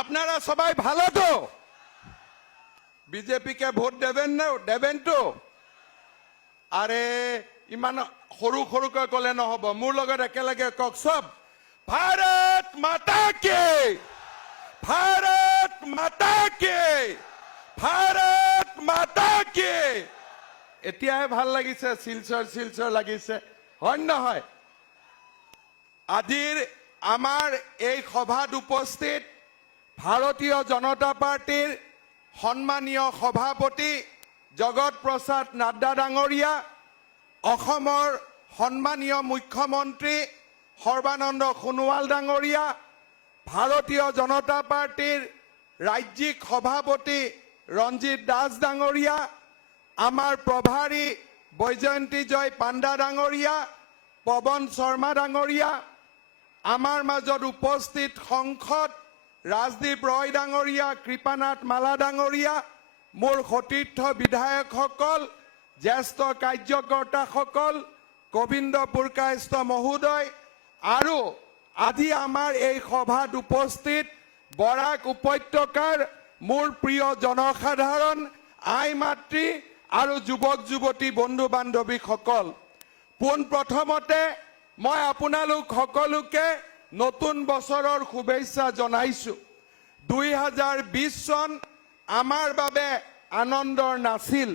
আপনাৰা সবাই ভালো তো? বিজেপিকে ভোট দেবেন তো? আৰে ইমান সৰু সৰুকৈ কলে নহব, মোৰ লগত একেলগে কক সব ভাৰত মাতা কি, ভাৰত মাতা কি, ভাৰত মাতা কি। এতিয়াহে ভাল লাগিছে, শিলচৰ লাগিছে, হয় নহয়? আজিৰ আমাৰ এই সভাত উপস্থিত ভাৰতীয় জনতা পাৰ্টিৰ সন্মানীয় সভাপতি জগত প্ৰসাদ নাড্ডা ডাঙৰীয়া, অসমৰ সন্মানীয় মুখ্যমন্ত্ৰী সৰ্বানন্দ সোণোৱাল ডাঙৰীয়া, ভাৰতীয় জনতা পাৰ্টিৰ ৰাজ্যিক সভাপতি ৰঞ্জিত দাস ডাঙৰীয়া, আমাৰ প্ৰভাৰী বৈজয়ন্তী জয় পাণ্ডা ডাঙৰীয়া, পৱন শৰ্মা ডাঙৰীয়া, আমাৰ মাজত উপস্থিত সংসদ ৰাজদীপ ৰয় ডাঙৰীয়া, কৃপানাথ মালা ডাঙৰীয়া, মোৰ সতীৰ্থ বিধায়কসকল, জ্যেষ্ঠ কাৰ্যকৰ্তাসকল, গোবিন্দ পুৰকায়স্থ মহোদয়, আৰু আজি আমাৰ এই সভাত উপস্থিত বৰাক উপত্যকাৰ মোৰ প্ৰিয় জনসাধাৰণ, আই মাতৃ আৰু যুৱক যুৱতী বন্ধু বান্ধৱীসকল, পোনপ্ৰথমতে মই আপোনালোক সকলোকে নতুন বছৰৰ শুভেচ্ছা জনাইছো। 2020 চন আমাৰ বাবে আনন্দৰ নাছিল,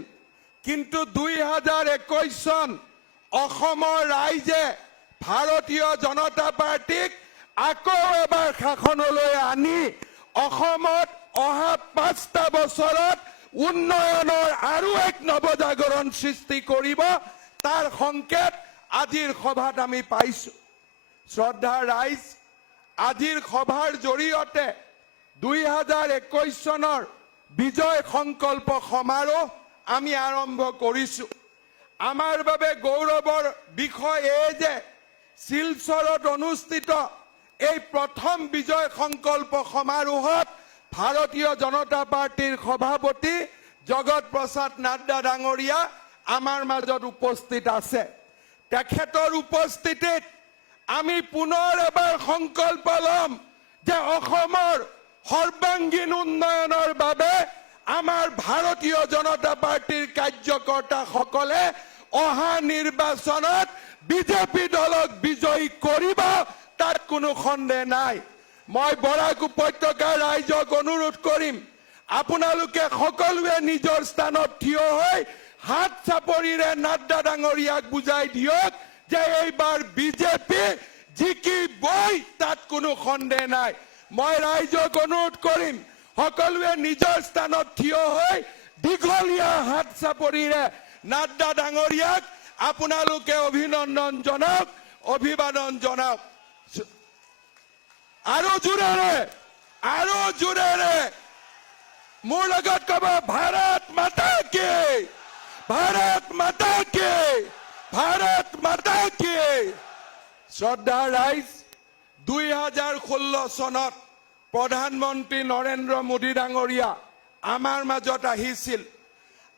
কিন্তু 2021 চন অসমৰ ৰাইজে ভাৰতীয় জনতা পাৰ্টিক আকৌ এবাৰ শাসনলৈ আনি অসমত অহা 5টা বছৰত উন্নয়নৰ আৰু এক নৱজাগৰণ সৃষ্টি কৰিব, তাৰ সংকেত আজিৰ সভাত আমি পাইছো। শ্ৰদ্ধা ৰাইজ, আজিৰ সভাৰ জৰিয়তে 2021 চনৰ বিজয় সংকল্প সমাৰোহ আমি আৰম্ভ কৰিছো। আমাৰ বাবে গৌৰৱৰ বিষয় এই যে শিলচৰত অনুষ্ঠিত এই প্ৰথম বিজয় সংকল্প সমাৰোহত ভাৰতীয় জনতা পাৰ্টিৰ সভাপতি জগত প্ৰসাদ নাড্ডা ডাঙৰীয়া আমাৰ মাজত উপস্থিত আছে। তেখেতৰ উপস্থিতিত আমি পুনৰ এবাৰ সংকল্প লম যে অসমৰ সৰ্বাংগীন উন্নয়নৰ বাবে আমাৰ ভাৰতীয় জনতা পাৰ্টিৰ কাৰ্যকৰ্তাসকলে অহা নিৰ্বাচনত বিজেপি দলক বিজয়ী কৰিব, তাত কোনো সন্দেহ নাই। মই বৰাক উপত্যকাৰ ৰাইজক অনুৰোধ কৰিম, আপোনালোকে সকলোৱে নিজৰ স্থানত থিয় হৈ হাত চাপৰিৰে নাড্ডা ডাঙৰীয়াক বুজাই দিয়ক যে এইবাৰ বিজেপি জিকিবই, তাত কোনো সন্দেহ নাই। মই ৰাইজক অনুৰোধ কৰিম, সকলোৱে নিজৰ স্থানত থিয় হৈ দীঘলীয়া হাত চাপৰিৰে নাড্ডা ডাঙৰীয়াক আপোনালোকে অভিনন্দন জনাওক, অভিবাদন জনাওক। আৰু জোৰেৰে মোৰ লগত কব, ভাৰত মাতা কি, ভাৰত মাতা কি, ভাৰত মাতা কি। শ্ৰদ্ধা ৰাইজ, 2016 চনত প্ৰধানমন্ত্ৰী নৰেন্দ্ৰ মোদী ডাঙৰীয়া আমাৰ মাজত আহিছিল।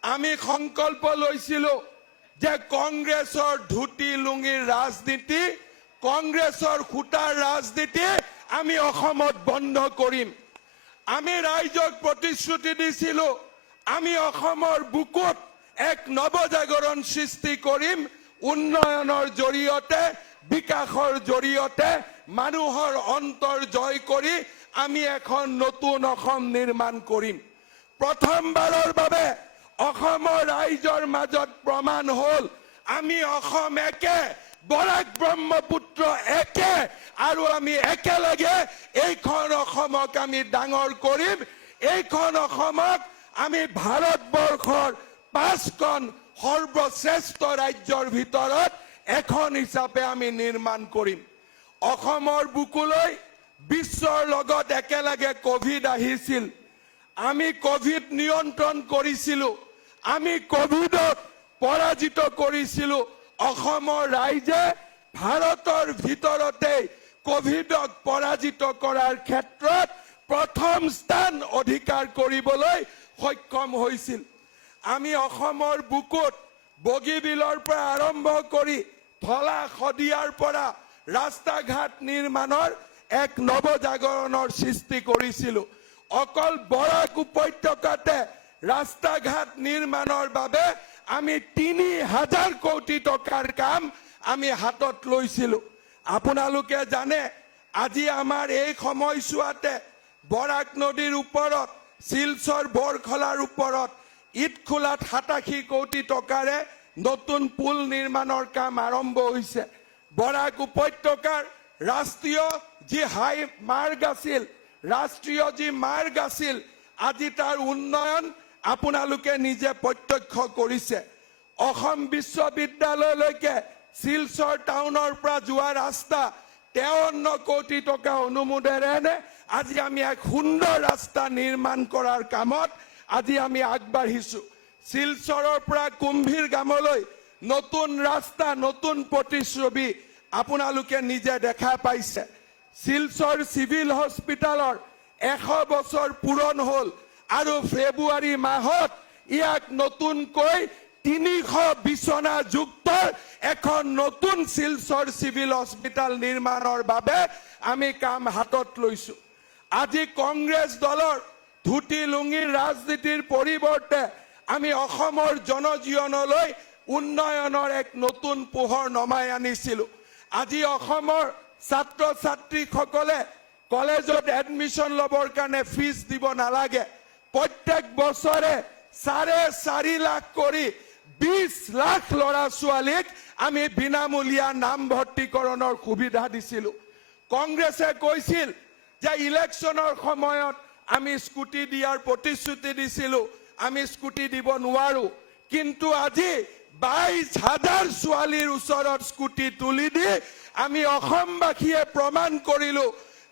আমি সংকল্প লৈছিলো যে কংগ্ৰেছৰ ধুতি লুঙিৰ ৰাজনীতি, কংগ্ৰেছৰ খুটাৰ ৰাজনীতি আমি অসমত বন্ধ কৰিম। আমি ৰাইজক প্ৰতিশ্ৰুতি দিছিলো, আমি অসমৰ বুকুত এক নৱজাগৰণ সৃষ্টি কৰিম, উন্নয়নৰ জৰিয়তে, বিকাশৰ জৰিয়তে মানুহৰ অন্তৰ জয় কৰি আমি এখন নতুন অসম নিৰ্মাণ কৰিম। প্ৰথমবাৰৰ বাবে অসমৰ ৰাইজৰ মাজত প্ৰমাণ হল আমি অসম একে, বৰাক ব্ৰহ্মপুত্ৰ একে, আৰু আমি একেলগে এইখন অসমক আমি ডাঙৰ কৰিম। এইখন অসমক আমি ভাৰতবৰ্ষৰ 5খন সৰ্বশ্ৰেষ্ঠ ৰাজ্যৰ ভিতৰত এখন হিচাপে আমি নিৰ্মাণ কৰিম। অসমৰ বুকুলৈ বিশ্বৰ লগত একেলগে কোভিড আহিছিল, আমি কোভিড নিয়ন্ত্ৰণ কৰিছিলো, আমি কোভিডক পৰাজিত কৰিছিলো। অসমৰ ৰাইজে ভাৰতৰ ভিতৰতে কোভিডক পৰাজিত কৰাৰ ক্ষেত্ৰত প্ৰথম স্থান অধিকাৰ কৰিবলৈ সক্ষম হৈছিল। আমি অসমৰ বুকুত বগীবিলৰ পৰা আৰম্ভ কৰি ধলা শদিয়াৰ পৰা ৰাস্তা ঘাট নিৰ্মাণৰ এক নৱজাগৰণৰ সৃষ্টি কৰিছিলো অকল বৰাক উপত্যকাতে ৰাস্তা ঘাট নিৰ্মাণৰ বাবে আমি ৩,০০০ কোটি টকাৰ কাম আমি হাতত লৈছিলো আপোনালোকে জানে আজি আমাৰ এই সময়ছোৱাতে বৰাক নদীৰ ওপৰত শিলচৰ বৰখলাৰ ওপৰত ইটখোলাত ৮৭ কোটি টকাৰে নতুন পুল নিৰ্মাণৰ কাম আৰম্ভ হৈছে বৰাক উপত্যকাৰ ৰাষ্ট্ৰীয় যি হাই মাৰ্গ আছিল ৰাষ্ট্ৰীয় যি মাৰ্গ আছিল আজি তাৰ উন্নয়ন আপোনালোকে নিজে প্ৰত্যক্ষ কৰিছে অসম বিশ্ববিদ্যালয়লৈকে শিলচৰ টাউনৰ পৰা যোৱা ৰাস্তা ৫৩ কোটি টকা অনুমোদনেৰে আজি আমি এক সুন্দৰ ৰাস্তা নিৰ্মাণ কৰাৰ কামত আজি আমি আগবাঢ়িছো শিলচৰৰ পৰা কুম্ভীৰ গামলৈ নতুন ৰাস্তা নতুন প্ৰতিচ্ছবি আপোনালোকে নিজে দেখা পাইছে শিলচৰ সিভিল হস্পিটালৰ ১০০ বছৰ পূৰণ হ'ল আৰু ফেব্ৰুৱাৰী মাহত ইয়াক নতুনকৈ ৩০০ বিছনা যুক্ত এখন নতুন শিলচৰ সিভিল হস্পিটাল নিৰ্মাণৰ বাবে আমি কাম হাতত লৈছো আজি কংগ্ৰেছ দলৰ ধুতি লুঙিৰ ৰাজনীতিৰ পৰিৱৰ্তে আমি অসমৰ জনজীৱনলৈ উন্নয়নৰ এক নতুন পোহৰ নমাই আনিছিলো আজি অসমৰ ছাত্ৰ ছাত্ৰীসকলে কলেজত এডমিশন লবৰ কাৰণে ফিজ দিব নালাগে প্ৰত্যেক বছৰে ৪.৫ লাখ কৰি ২০ লাখ ল'ৰা ছোৱালীক আমি বিনামূলীয়া নামভৰ্তিকৰণৰ সুবিধা দিছিলো কংগ্ৰেছে কৈছিল যে ইলেকশ্যনৰ সময়ত আমি স্কুটি দিয়াৰ প্ৰতিশ্ৰুতি দিছিলো আমি স্কুটি দিব নোৱাৰো কিন্তু আজি ২২,০০০ ছোৱালীৰ ওচৰত স্কুটি তুলি দি আমি অসমবাসীয়ে প্ৰমাণ কৰিলো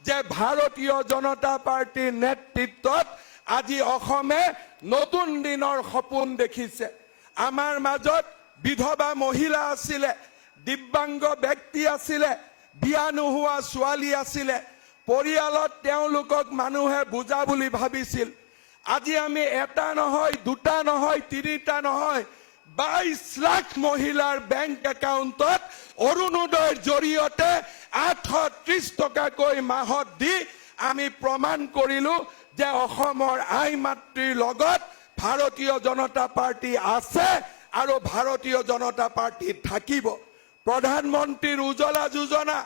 যে ভাৰতীয় জনতা পাৰ্টিৰ নেতৃত্বত আজি অসমে নতুন দিনৰ সপোন দেখিছে আমাৰ মাজত বিধৱা মহিলা আছিলে দিব্যাংগ ব্যক্তি আছিলে বিয়া নোহোৱা ছোৱালী আছিলে পৰিয়ালত তেওঁলোকক মানুহে বুজা বুলি ভাবিছিল আজি আমি এটা নহয় দুটা নহয় তিনিটা নহয় ২২ লাখ মহিলাৰ বেংক একাউণ্টত অৰুণোদয়ৰ জৰিয়তে ৮৩০ টকাকৈ মাহত দি আমি প্ৰমাণ কৰিলো যে অসমৰ আই মাতৃৰ লগত ভাৰতীয় জনতা পাৰ্টি আছে আৰু ভাৰতীয় জনতা পাৰ্টি থাকিব প্ৰধানমন্ত্ৰীৰ উজ্জ্বলা যোজনা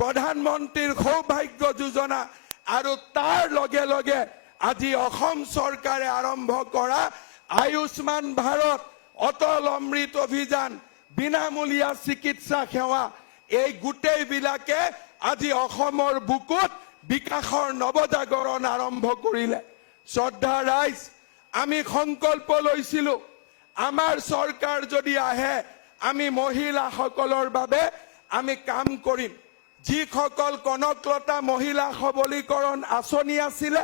প্ৰধানমন্ত্ৰীৰ সৌভাগ্য যোজনা আৰু তাৰ লগে লগে আজি অসম চৰকাৰে আৰম্ভ কৰা আয়ুষ্মান ভাৰত অটল অমৃত অভিযান বিনামূলীয়া চিকিৎসা সেৱা এই গোটেইবিলাকে আজি অসমৰ বুকুত বিকাশৰ নৱজাগৰণ আৰম্ভ কৰিলে শ্ৰদ্ধা ৰাইজ আমি সংকল্প লৈছিলো আমাৰ চৰকাৰ যদি আহে আমি মহিলাসকলৰ বাবে আমি কাম কৰিম যিসকল কনকলতা মহিলা সবলীকৰণ আঁচনি আছিলে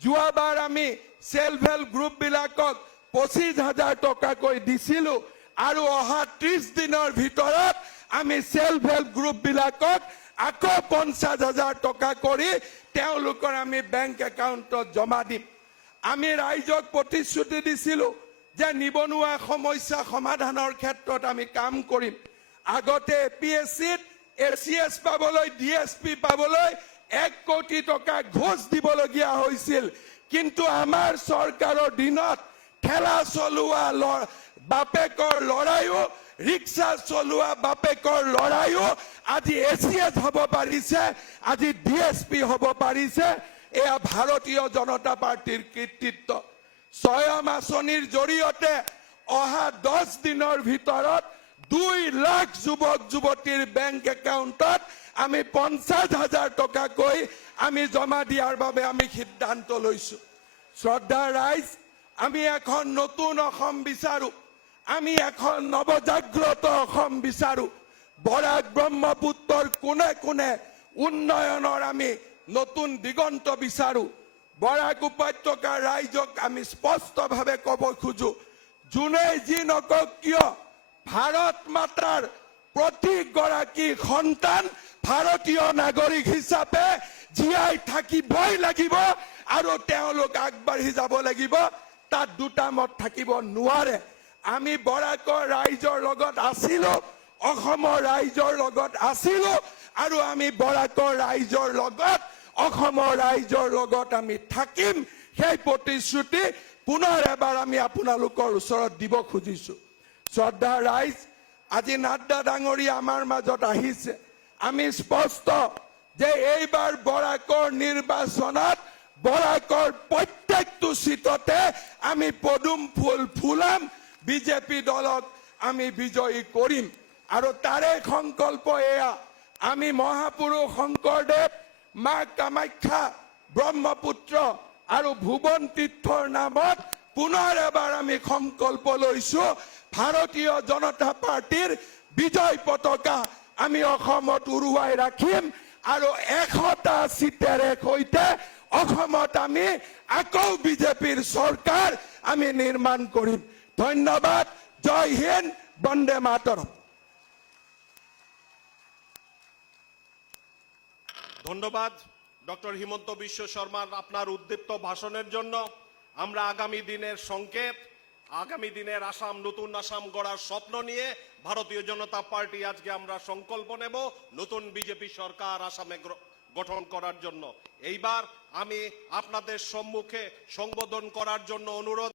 যোৱাবাৰ আমি সেলফ হেল্প গ্ৰুপ বিলাকক ২৫,০০০ টকাকৈ দিছিলো আৰু অহা ৩০ দিনৰ ভিতৰত আমি সেলফ হেল্প গ্ৰুপ বিলাকক আকৌ ৫০,০০০ টকা কৰি তেওঁলোকৰ আমি বেংক একাউণ্টত জমা দিম আমি ৰাইজক প্ৰতিশ্ৰুতি দিছিলো যে নিবনুৱা সমস্যা সমাধানৰ ক্ষেত্ৰত আমি কাম কৰিম আগতে এপিএছচিত এচিএছ পাবলৈ ডিএছপি পাবলৈ ১ কোটি টকা ঘোষ দিবলগীয়া হৈছিল কিন্তু আমাৰ চৰকাৰৰ দিনত ঠেলা চলোৱা বাপেকৰ লৰাইও ৰিক্সা চলোৱা বাপেকৰ লৰাইও আজি এচিএছ হ'ব পাৰিছে আজি ডিএছপি হ'ব পাৰিছে এয়া ভাৰতীয় জনতা পাৰ্টিৰ কৃতিত্ব স্বয়ং আঁচনিৰ জৰিয়তে অহা 10 দিনৰ ভিতৰত 2 লাখ যুৱক যুৱতীৰ বেংক একাউণ্টত আমি ৫০,০০০ টকাকৈ আমি জমা দিয়াৰ বাবে আমি সিদ্ধান্ত লৈছো শ্ৰদ্ধা ৰাইজ আমি এখন নতুন অসম বিচাৰো আমি এখন নৱজাগ্ৰত অসম বিচাৰো বৰাক ব্ৰহ্মপুত্ৰৰ কোনে কোনে উন্নয়নৰ আমি নতুন দিগন্ত বিচাৰো বৰাক উপত্যকাৰ ৰাইজক আমি স্পষ্টভাৱে ক'ব খোজো যোনে যি নকক কিয় ভাৰত মাতাৰ প্ৰতিগৰাকী সন্তান ভাৰতীয় নাগৰিক হিচাপে জীয়াই থাকিবই লাগিব আৰু তেওঁলোক আগবাঢ়ি যাব লাগিব তাত দুটা মত থাকিব নোৱাৰে আমি বৰাকৰ ৰাইজৰ লগত আছিলো অসমৰ ৰাইজৰ লগত আছিলো আৰু আমি বৰাকৰ ৰাইজৰ লগত অসমৰ ৰাইজৰ লগত আমি থাকিম সেই প্ৰতিশ্ৰুতি পুনৰ এবাৰ আমি আপোনালোকৰ ওচৰত দিব খুজিছো শ্ৰদ্ধা ৰাইজ আজি নাড্ডা ডাঙৰীয়া আমাৰ মাজত আহিছে আমি স্পষ্ট যে এইবাৰ বৰাকৰ নিৰ্বাচনত বৰাকৰ প্ৰত্যেকটো সিটতে আমি পদুম ফুল ফুলাম বিজেপি দলক আমি বিজয়ী কৰিম আৰু তাৰে সংকল্প এয়া আমি মহাপুৰুষ শংকৰদেৱ মা কামাখ্যা ব্ৰহ্মপুত্ৰ আৰু ভুৱন তীৰ্থৰ নামত পুনৰ এবাৰ আমি সংকল্প লৈছো ভাৰতীয় জনতা পাৰ্টিৰ বিজয় পতাকা আমি অসমত উৰুৱাই ৰাখিম আৰু 100টা সিটেৰে সৈতে অসমত আমি আকৌ বিজেপিৰ চৰকাৰ আমি নিৰ্মাণ কৰিম ধন্যবাদ জয় হিন্দ বন্দে মাতৰম ধন্যবাদ ডক্টর হিমন্ত বিশ্ব শর্মার আপনার উদ্দীপ্ত ভাষণের জন্য আমরা আগামী দিনের সংকেত আগামী দিনের আসাম নতুন আসাম গড়ার স্বপ্ন নিয়ে ভারতীয় জনতা পার্টি আজকে আমরা সংকল্প নেব নতুন বিজেপি সরকার আসামে গঠন করার জন্য এইবার আমি আপনাদের সম্মুখে সংবোধন করার জন্য অনুরোধ